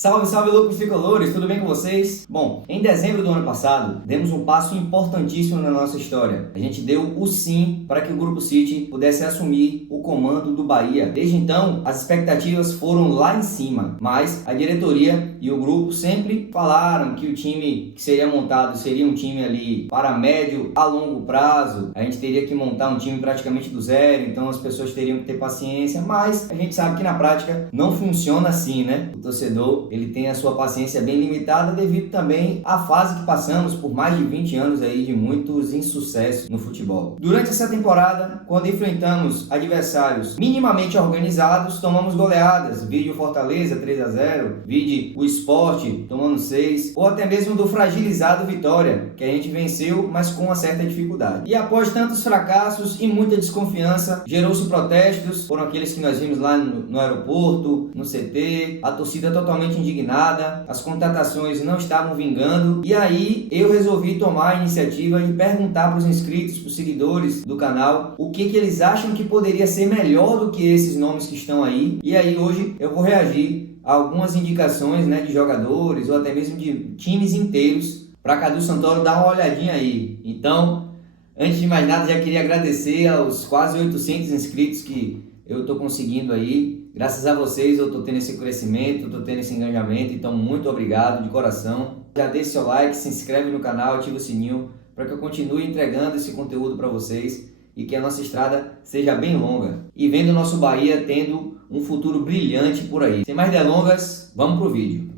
Salve, salve, loucos tricolores, tudo bem com vocês? Bom, em dezembro do ano passado, demos um passo importantíssimo na nossa história. A gente deu o sim para que o Grupo City pudesse assumir o comando do Bahia. Desde então, as expectativas foram lá em cima, mas a diretoria e o grupo sempre falaram que o time que seria montado seria um time ali para médio a longo prazo. A gente teria que montar um time praticamente do zero, então as pessoas teriam que ter paciência, mas a gente sabe que na prática não funciona assim, né? O torcedor ele tem a sua paciência bem limitada devido também à fase que passamos por mais de 20 anos aí de muitos insucessos no futebol. Durante essa temporada, quando enfrentamos adversários minimamente organizados, tomamos goleadas, vide o Fortaleza 3-0, vide o Sport tomando 6, ou até mesmo do fragilizado Vitória, que a gente venceu, mas com uma certa dificuldade. E após tantos fracassos e muita desconfiança, gerou-se protestos, foram aqueles que nós vimos lá no aeroporto, no CT, a torcida totalmente indignada, as contratações não estavam vingando, e aí eu resolvi tomar a iniciativa de perguntar para os inscritos, para os seguidores do canal, o que eles acham que poderia ser melhor do que esses nomes que estão aí, e aí hoje eu vou reagir a algumas indicações, né, de jogadores ou até mesmo de times inteiros para Cadu Santoro dar uma olhadinha aí. Então, antes de mais nada, já queria agradecer aos quase 800 inscritos que eu estou conseguindo aí. Graças a vocês eu estou tendo esse crescimento, estou tendo esse engajamento, então muito obrigado de coração. Já deixe seu like, se inscreve no canal, ativa o sininho para que eu continue entregando esse conteúdo para vocês e que a nossa estrada seja bem longa e vendo o nosso Bahia tendo um futuro brilhante por aí. Sem mais delongas, vamos pro vídeo.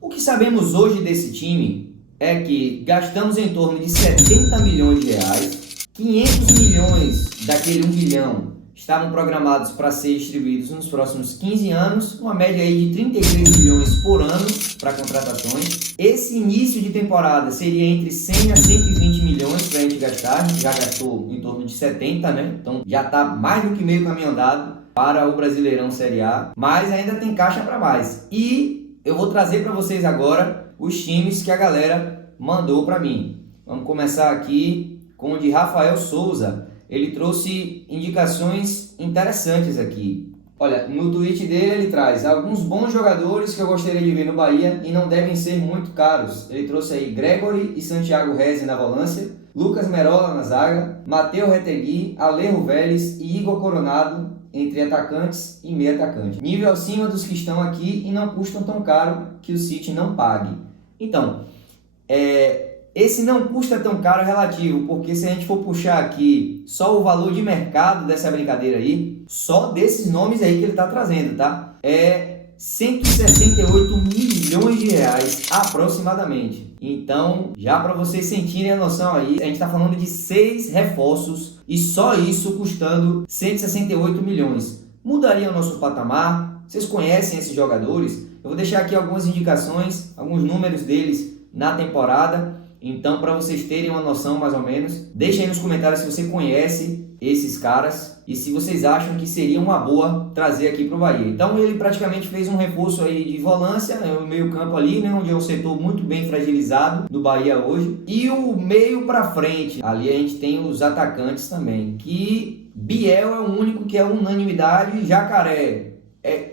O que sabemos hoje desse time é que gastamos em torno de 70 milhões de reais, 500 milhões daquele 1 bilhão estavam programados para ser distribuídos nos próximos 15 anos, uma média aí de 33 milhões por ano para contratações. Esse início de temporada seria entre 100 a 120 milhões para a gente gastar, a gente já gastou em torno de 70, né? Então já está mais do que meio caminho andado para o Brasileirão Série A, mas ainda tem caixa para mais. E eu vou trazer para vocês agora os times que a galera mandou para mim. Vamos começar aqui com o de Rafael Souza. Ele trouxe indicações interessantes aqui. Olha, no tweet dele ele traz alguns bons jogadores que eu gostaria de ver no Bahia e não devem ser muito caros. Ele trouxe aí Gregory e Santiago Rezi na volância, Lucas Merola na zaga, Matheus Retegui, Alejo Vélez e Igor Coronado entre atacantes e meio atacante. Nível acima dos que estão aqui e não custam tão caro que o City não pague. Então, esse não custa tão caro é relativo, porque se a gente for puxar aqui só o valor de mercado dessa brincadeira aí, só desses nomes aí que ele está trazendo, tá? É 168 milhões de reais aproximadamente. Então, já para vocês sentirem a noção aí, a gente está falando de 6 reforços e só isso custando 168 milhões. Mudaria o nosso patamar? Vocês conhecem esses jogadores? Eu vou deixar aqui algumas indicações, alguns números deles na temporada. Então, para vocês terem uma noção mais ou menos, deixem aí nos comentários se você conhece esses caras e se vocês acham que seria uma boa trazer aqui para o Bahia. Então, ele praticamente fez um reforço aí de volância, né, o meio campo ali, né, onde é um setor muito bem fragilizado do Bahia hoje. E o meio para frente, ali a gente tem os atacantes também, que Biel é o único que é unanimidade, Jacaré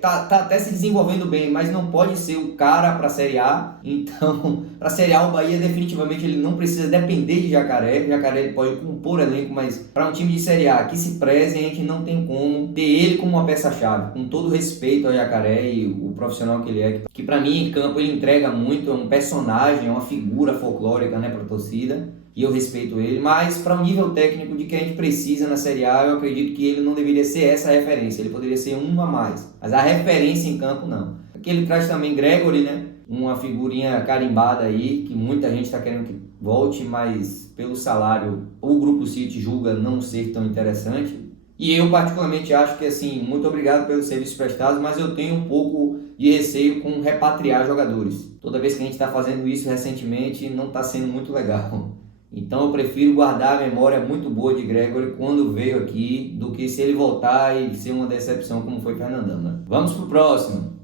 tá até se desenvolvendo bem, mas não pode ser o cara para a Série A. Então, para a Série A, o Bahia definitivamente ele não precisa depender de Jacaré. Jacaré ele pode compor elenco, mas para um time de Série A que se preze, a gente não tem como ter ele como uma peça-chave. Com todo respeito ao Jacaré e o profissional que ele é, que para mim em campo ele entrega muito, é um personagem, é uma figura folclórica, né, para a torcida. E eu respeito ele, mas para um nível técnico de que a gente precisa na Série A, eu acredito que ele não deveria ser essa referência, ele poderia ser uma a mais, mas a referência em campo não. Aqui ele traz também Gregory, né? Uma figurinha carimbada aí, que muita gente está querendo que volte, mas pelo salário o Grupo City julga não ser tão interessante. E eu particularmente acho que, assim, muito obrigado pelos serviços prestados, mas eu tenho um pouco de receio com repatriar jogadores. Toda vez que a gente está fazendo isso recentemente, não está sendo muito legal. Então eu prefiro guardar a memória muito boa de Gregory quando veio aqui, do que se ele voltar e ser uma decepção como foi Fernandão, né? Vamos pro próximo.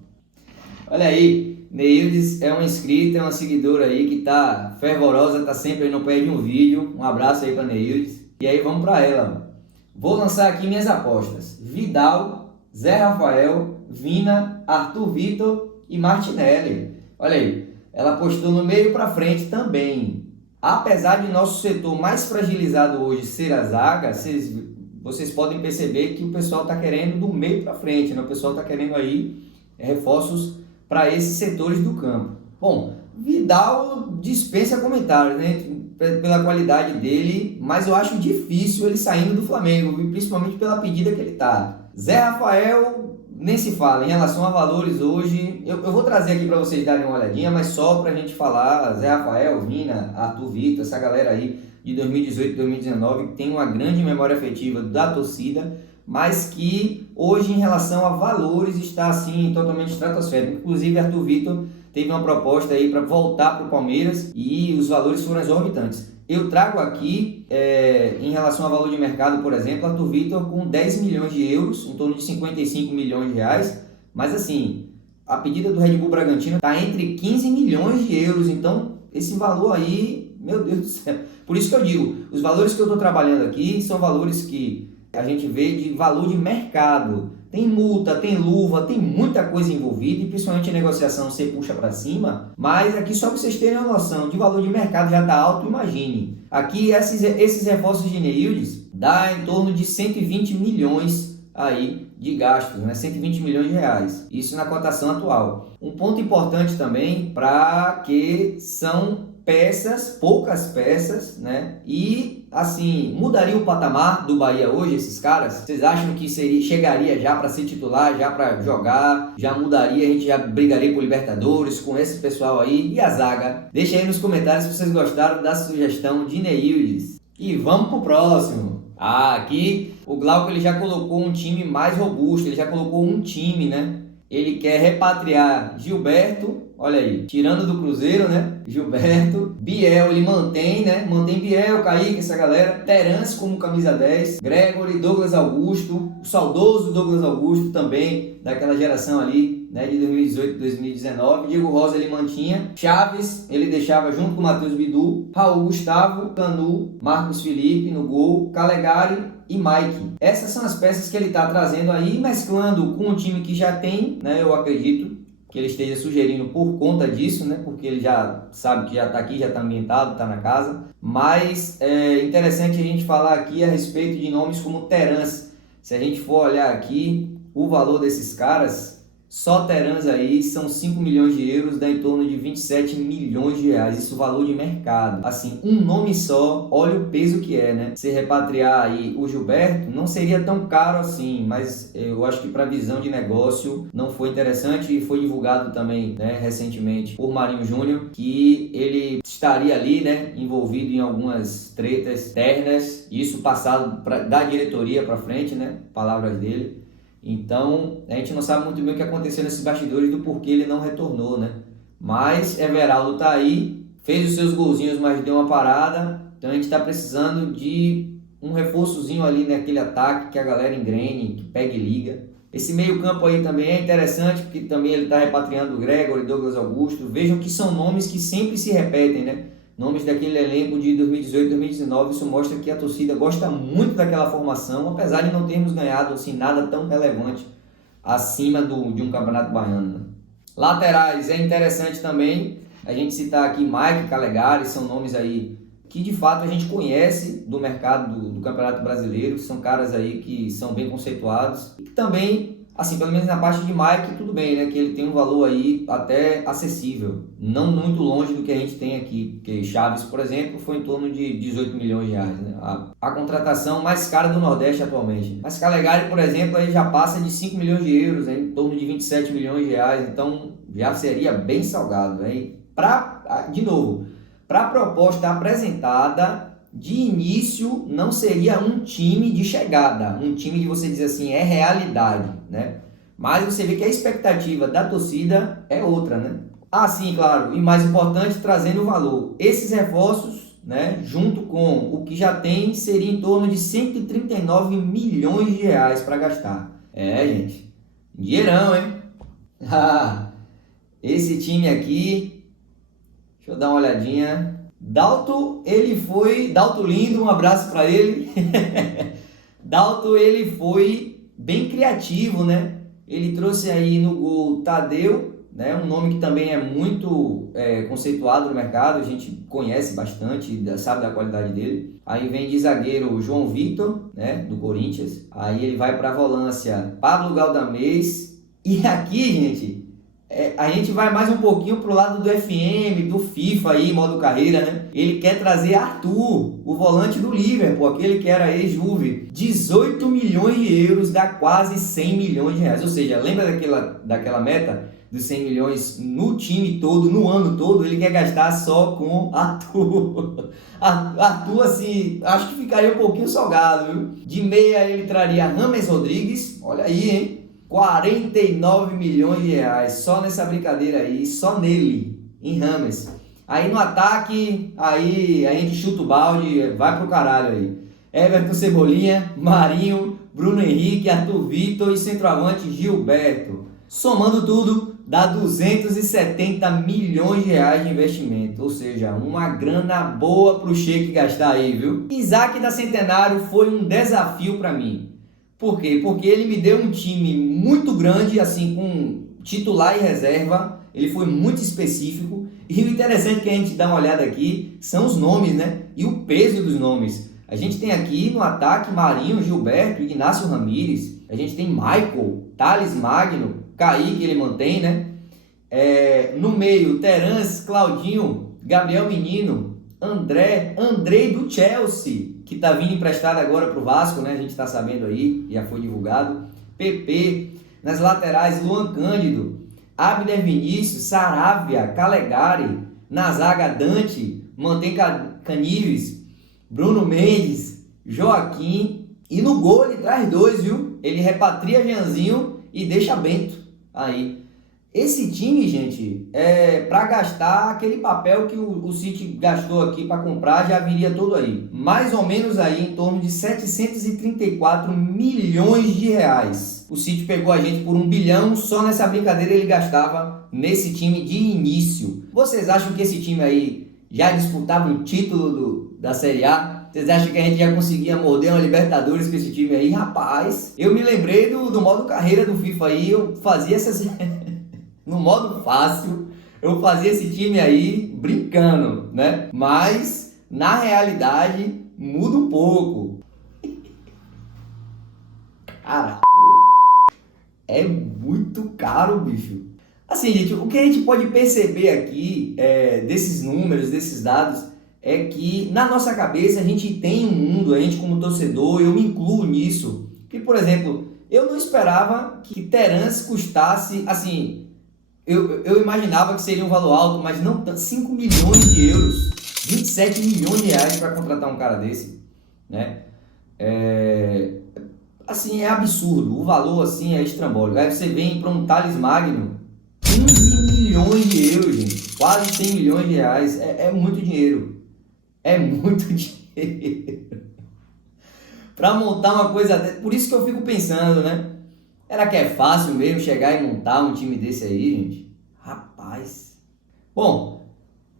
Olha aí, Neildes é uma inscrita, é uma seguidora aí que tá fervorosa, tá sempre aí, não perde um vídeo. Um abraço aí pra Neildes. E aí vamos pra ela. Vou lançar aqui minhas apostas. Vidal, Zé Rafael, Vina, Arthur Vitor e Martinelli. Olha aí, ela apostou no meio para frente também. Apesar de nosso setor mais fragilizado hoje ser a zaga, vocês podem perceber que o pessoal está querendo do meio para frente, né? O pessoal está querendo aí reforços para esses setores do campo. Bom, Vidal dispensa comentários, né? Pela qualidade dele, mas eu acho difícil ele saindo do Flamengo, principalmente pela pedida que ele tá. Zé Rafael, nem se fala. Em relação a valores hoje, eu vou trazer aqui para vocês darem uma olhadinha, mas só para a gente falar, Zé Rafael, Vina, Arthur Vitor, essa galera aí de 2018 e 2019 que tem uma grande memória afetiva da torcida, mas que hoje em relação a valores está assim totalmente estratosférico. Inclusive Arthur Vitor teve uma proposta aí para voltar para o Palmeiras e os valores foram exorbitantes. Eu trago aqui, em relação ao valor de mercado, por exemplo, Arthur Vitor com 10 milhões de euros, em torno de 55 milhões de reais, mas assim, a pedida do Red Bull Bragantino está entre 15 milhões de euros, então esse valor aí, meu Deus do céu. Por isso que eu digo, os valores que eu estou trabalhando aqui são valores que a gente vê de valor de mercado. Tem multa, tem luva, tem muita coisa envolvida e principalmente a negociação você puxa para cima, mas aqui só para vocês terem uma noção de valor de mercado já está alto, imagine. Aqui esses reforços de Neildes dá em torno de 120 milhões aí de gastos, né? 120 milhões de reais, isso na cotação atual. Um ponto importante também para que são peças, poucas peças, né? E assim, mudaria o patamar do Bahia hoje, esses caras? Vocês acham que chegaria já para ser titular, já para jogar, já mudaria, a gente já brigaria por Libertadores com esse pessoal aí? E a zaga? Deixa aí nos comentários se vocês gostaram da sugestão de Neildes. E vamos pro próximo. Aqui o Glauco ele já colocou um time mais robusto, ele já colocou um time, né? Ele quer repatriar Gilberto, olha aí, tirando do Cruzeiro, né? Gilberto, Biel, ele mantém, né? Mantém Biel, Kaique, essa galera. Terence como camisa 10, Gregory, Douglas Augusto, o saudoso Douglas Augusto também, daquela geração ali, né? De 2018, 2019. Diego Rosa ele mantinha. Chaves, ele deixava junto com o Matheus Bidu. Raul Gustavo, Canu, Marcos Felipe no gol, Calegari e Mike. Essas são as peças que ele está trazendo aí, mesclando com o time que já tem, né? Eu acredito que ele esteja sugerindo por conta disso, né? Porque ele já sabe que já está aqui, já está ambientado, está na casa. Mas é interessante a gente falar aqui a respeito de nomes como Terence. Se a gente for olhar aqui, o valor desses caras, só Terence aí são 5 milhões de euros, dá em torno de 27 milhões de reais. Isso valor de mercado. Assim, um nome só, olha o peso que é, né? Se repatriar aí o Gilberto, não seria tão caro assim, mas eu acho que para visão de negócio não foi interessante e foi divulgado também, né, recentemente por Marinho Júnior, que ele estaria ali, né, envolvido em algumas tretas externas, isso passado da diretoria para frente, né, palavras dele. Então, a gente não sabe muito bem o que aconteceu nesses bastidores do porquê ele não retornou, né? Mas Everaldo tá aí, fez os seus golzinhos, mas deu uma parada. Então a gente está precisando de um reforçozinho ali naquele ataque, que a galera engrene, que pegue e liga. Esse meio campo aí também é interessante, porque também ele está repatriando o Gregory, Douglas Augusto. Vejam que são nomes que sempre se repetem, né? Nomes daquele elenco de 2018, 2019, isso mostra que a torcida gosta muito daquela formação, apesar de não termos ganhado assim, nada tão relevante acima de um campeonato baiano. Né? Laterais, é interessante também a gente citar aqui Mike, Calegari, são nomes aí que de fato a gente conhece do mercado do Campeonato Brasileiro, são caras aí que são bem conceituados e que também, assim, pelo menos na parte de Mike, tudo bem, né, que ele tem um valor aí até acessível, não muito longe do que a gente tem aqui, porque Chaves, por exemplo, foi em torno de 18 milhões de reais, né, a contratação mais cara do Nordeste atualmente. Mas Calegari, por exemplo, aí já passa de 5 milhões de euros, né, em torno de 27 milhões de reais, então já seria bem salgado, né, de novo, para a proposta apresentada, de início não seria um time de chegada, um time que você diz assim, é realidade, né? Mas você vê que a expectativa da torcida é outra, né? Ah, sim, claro, e mais importante, trazendo o valor. Esses reforços, né, junto com o que já tem, seria em torno de 139 milhões de reais para gastar. É, gente, dinheirão, hein? Esse time aqui... Deixa eu dar uma olhadinha. Dalto lindo, um abraço para ele. Dalto, ele foi bem criativo, né? Ele trouxe aí no gol Tadeu, né? Um nome que também é muito conceituado no mercado, a gente conhece bastante, sabe da qualidade dele. Aí vem de zagueiro o João Vitor, né, do Corinthians. Aí ele vai para a volância Pablo Galdamez. E aqui, gente, a gente vai mais um pouquinho pro lado do FM, do FIFA aí, modo carreira, né? Ele quer trazer Arthur, o volante do Liverpool, aquele que era ex-Juve. 18 milhões de euros dá quase 100 milhões de reais. Ou seja, lembra daquela meta dos 100 milhões no time todo, no ano todo? Ele quer gastar só com Arthur. Arthur, assim, acho que ficaria um pouquinho salgado, viu? De meia ele traria James Rodrigues, olha aí, hein? 49 milhões de reais, só nessa brincadeira aí, só nele, em James. Aí no ataque, aí a gente chuta o balde, vai pro caralho aí. Everton, Cebolinha, Marinho, Bruno Henrique, Arthur Vitor e centroavante Gilberto. Somando tudo, dá 270 milhões de reais de investimento, ou seja, uma grana boa pro Sheik gastar aí, viu? Isaac da Centenário foi um desafio para mim. Por quê? Porque ele me deu um time muito grande, assim, com titular e reserva. Ele foi muito específico. E o interessante que a gente dá uma olhada aqui são os nomes, né? E o peso dos nomes. A gente tem aqui no ataque Marinho, Gilberto, Ignacio Ramírez. A gente tem Michael, Thales Magno, Kaique, ele mantém, né? No meio, Terence, Claudinho, Gabriel Menino, Andrei do Chelsea, que está vindo emprestado agora para o Vasco, né? A gente está sabendo aí, já foi divulgado. PP, nas laterais, Luan Cândido, Abner Vinícius, Saravia, Calegari, na zaga Dante, mantém Canives, Bruno Mendes, Joaquim, e no gol ele traz dois, viu? Ele repatria Jeanzinho e deixa Bento aí. Esse time, gente, para gastar aquele papel que o City gastou aqui para comprar, já viria todo aí. Mais ou menos aí em torno de 734 milhões de reais. O City pegou a gente por 1 bilhão, só nessa brincadeira ele gastava nesse time de início. Vocês acham que esse time aí já disputava um título da Série A? Vocês acham que a gente já conseguia morder uma Libertadores com esse time aí? Rapaz, eu me lembrei do modo carreira do FIFA aí, eu fazia essas... No modo fácil, eu fazia esse time aí brincando, né? Mas, na realidade, muda um pouco. Cara, é muito caro, bicho. Assim, gente, o que a gente pode perceber aqui desses números, desses dados, é que na nossa cabeça a gente tem um mundo, a gente como torcedor, eu me incluo nisso. Que, por exemplo, eu não esperava que Terence custasse, assim... Eu imaginava que seria um valor alto, mas não tanto. 5 milhões de euros, 27 milhões de reais para contratar um cara desse, né? Assim, é absurdo. O valor, assim, é estrambólico. Aí você vem para um Thales Magno, 15 milhões de euros, gente. Quase 100 milhões de reais. É muito dinheiro. É muito dinheiro. Para montar uma coisa dessa. Por isso que eu fico pensando, né? Será que é fácil mesmo chegar e montar um time desse aí, gente? Rapaz. Bom,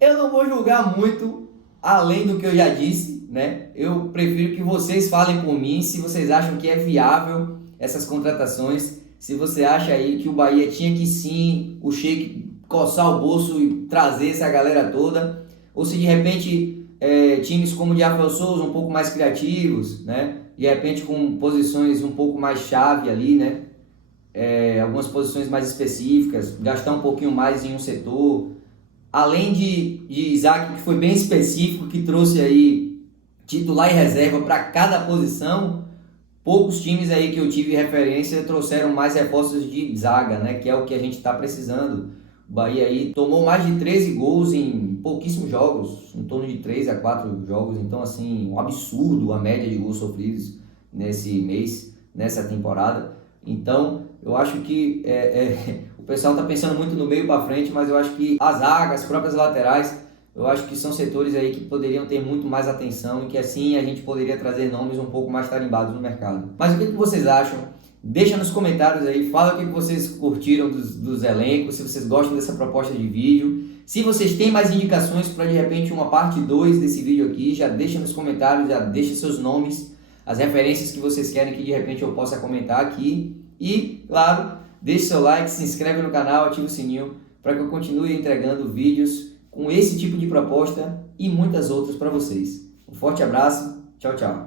eu não vou julgar muito além do que eu já disse, né? Eu prefiro que vocês falem por mim se vocês acham que é viável essas contratações. Se você acha aí que o Bahia tinha que sim, o Sheik coçar o bolso e trazer essa galera toda. Ou se de repente times como o de Rafael Souza um pouco mais criativos, né? De repente com posições um pouco mais chave ali, né? Algumas posições mais específicas, gastar um pouquinho mais em um setor, além de Isaac, que foi bem específico, que trouxe aí titular e reserva para cada posição. Poucos times aí que eu tive referência trouxeram mais reforços de zaga, né, que é o que a gente está precisando. O Bahia aí tomou mais de 13 gols em pouquíssimos jogos, em torno de 3 a 4 jogos, então assim, um absurdo a média de gols sofridos nesse mês, nessa temporada. Então, eu acho que o pessoal está pensando muito no meio para frente, mas eu acho que a zaga, as próprias laterais, eu acho que são setores aí que poderiam ter muito mais atenção e que assim a gente poderia trazer nomes um pouco mais tarimbados no mercado. Mas o que vocês acham? Deixa nos comentários aí, fala o que vocês curtiram dos elencos, se vocês gostam dessa proposta de vídeo. Se vocês têm mais indicações para de repente uma parte 2 desse vídeo aqui, já deixa nos comentários, já deixa seus nomes, as referências que vocês querem que de repente eu possa comentar aqui. E, claro, deixe seu like, se inscreve no canal, ativa o sininho para que eu continue entregando vídeos com esse tipo de proposta e muitas outras para vocês. Um forte abraço, tchau, tchau.